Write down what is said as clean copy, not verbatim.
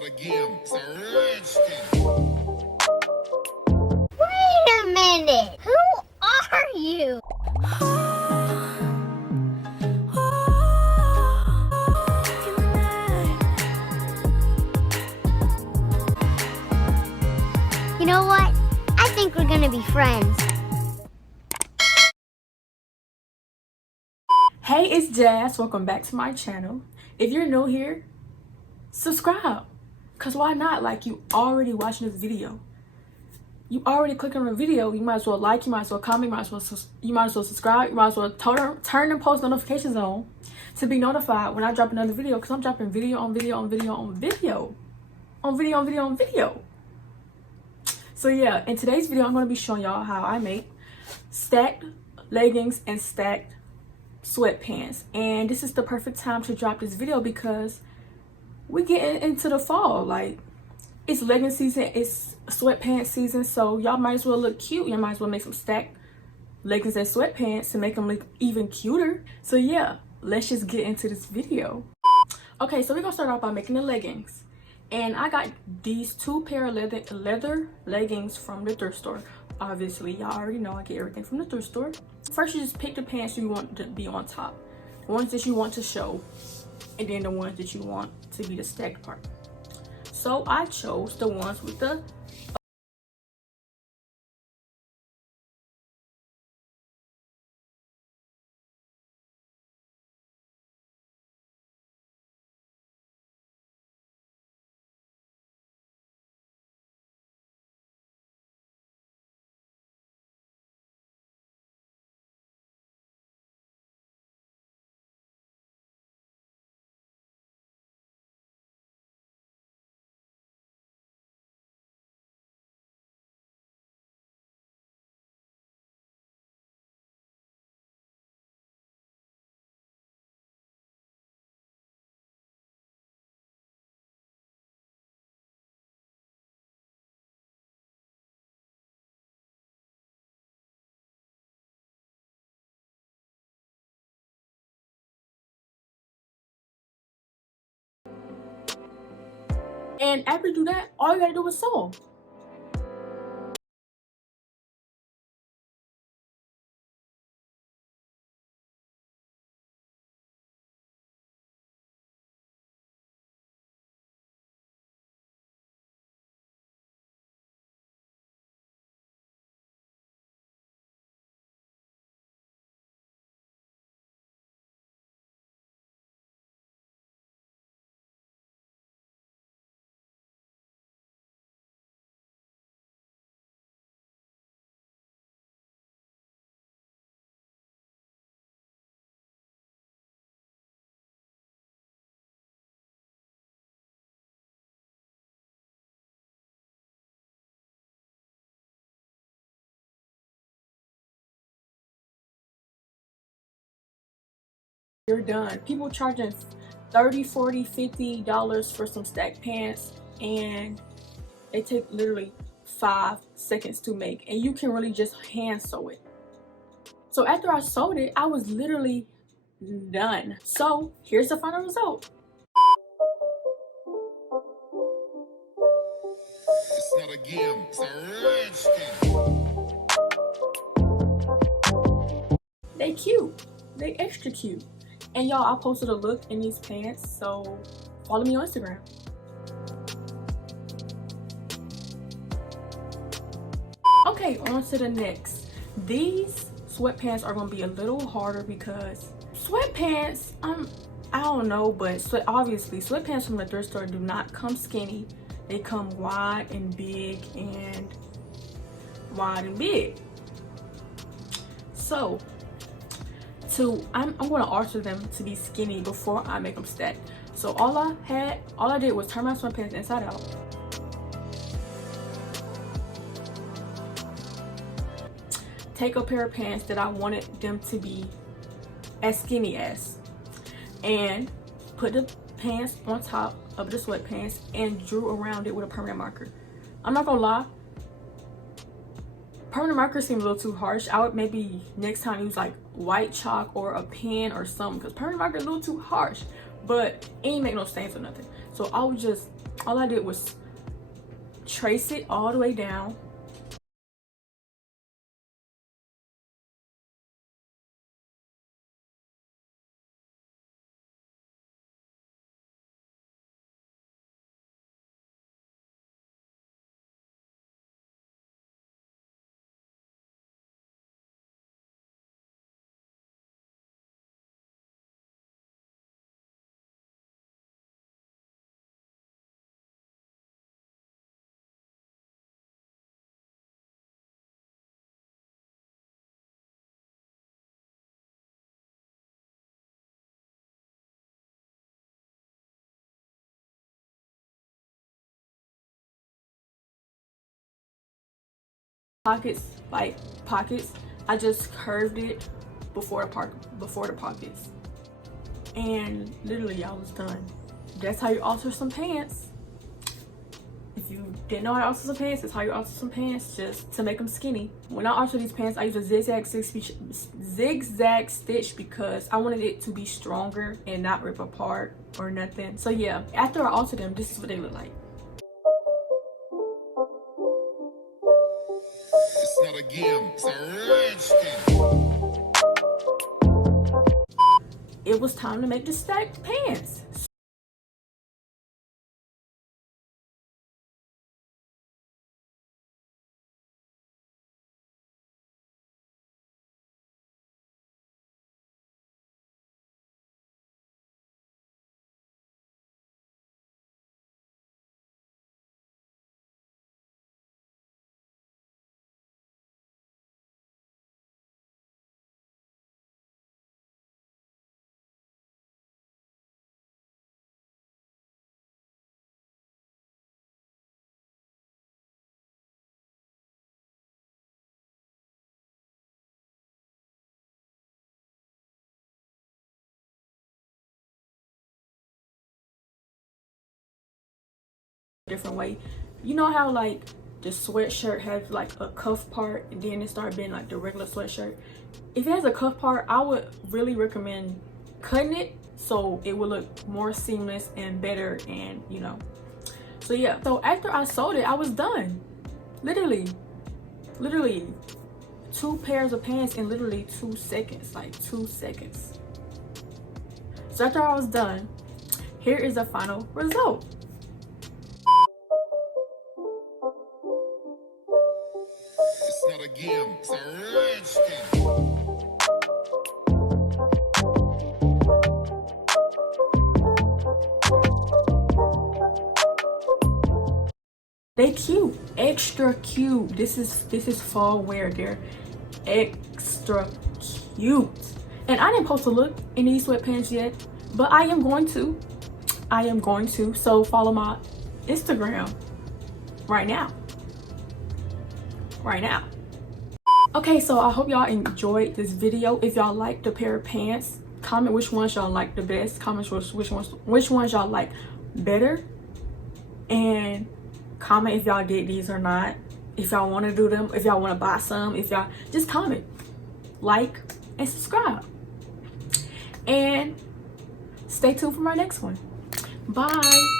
LEGGINGS are Wait a minute! Who are you? You know what? I think we're gonna be friends. Hey, it's Jazz. Welcome back to my channel. If you're new here, subscribe. Cause why not? Like, you already watching this video. You already clicked on the video. You might as well like, you might as well comment, you might as well subscribe, you might as well turn the post notifications on to be notified when I drop another video, because I'm dropping video on video on video on video. On video on video on video. So yeah, in today's video, I'm going to be showing y'all how I make stacked leggings and stacked sweatpants. And this is the perfect time to drop this video because we're getting into the fall. Like, it's legging season, it's sweatpants season, so y'all might as well look cute. Y'all might as well make some stacked leggings and sweatpants to make them look even cuter. So yeah, let's just get into this video. Okay, so we're gonna start off by making the leggings. And I got these two pair of leather leggings from the thrift store. Obviously, y'all already know I get everything from the thrift store. First, you just pick the pants you want to be on top, the ones that you want to show, and then the ones that you want to be the stacked part. So I chose the ones with the and after you do that, all you gotta do is sew. You're done. People charging $30, $40, $50 for some stacked pants, and they take literally 5 seconds to make, and you can really just hand sew it. So after I sewed it, I was literally done. So here's the final result. It's not a game, it's a They cute. They extra cute. And y'all, I posted a look in these pants, so follow me on Instagram. Okay, on to the next. These sweatpants are gonna be a little harder because sweatpants, I don't know, but obviously sweatpants from the thrift store do not come skinny. They come wide and big and wide and big. So I'm gonna alter them to be skinny before I make them stacked. So all I did was turn my sweatpants inside out. Take a pair of pants that I wanted them to be as skinny as, and put the pants on top of the sweatpants and drew around it with a permanent marker. I'm not gonna lie, permanent marker seems a little too harsh. I would maybe next time use like white chalk or a pen or something, because permanent marker is a little too harsh. but it ain't make no stains or nothing. So I was just, all I did was trace it all the way down. Pockets, like pockets, I just curved it before the pockets, and literally I was done. That's how you alter some pants. If you didn't know how to alter some pants, that's how you alter some pants, just to make them skinny. When I alter these pants, I use a zigzag stitch because I wanted it to be stronger and not rip apart or nothing. So yeah, after I alter them, this is what they look like. It's not a game, it's a redskin. It was time to make the stacked pants. Different way. You know how like the sweatshirt has like a cuff part and then it started being like the regular sweatshirt? If it has a cuff part, I would really recommend cutting it so it would look more seamless and better, and you know. So yeah, so after I sewed it, I was done. Literally 2 pairs of pants in literally 2 seconds, like 2 seconds. So after I was done, here is the final result. It's not a game, it's a redskin. They cute, extra cute. This is fall wear. They're extra cute. And I didn't post a look in these sweatpants yet, but I am going to. So follow my Instagram right now. Okay, so I hope y'all enjoyed this video. If y'all like the pair of pants, comment which ones y'all like the best. Comment which ones y'all like better, and comment if y'all did these or not, if y'all want to do them, if y'all want to buy some, if y'all just comment, like, and subscribe, and stay tuned for my next one. Bye.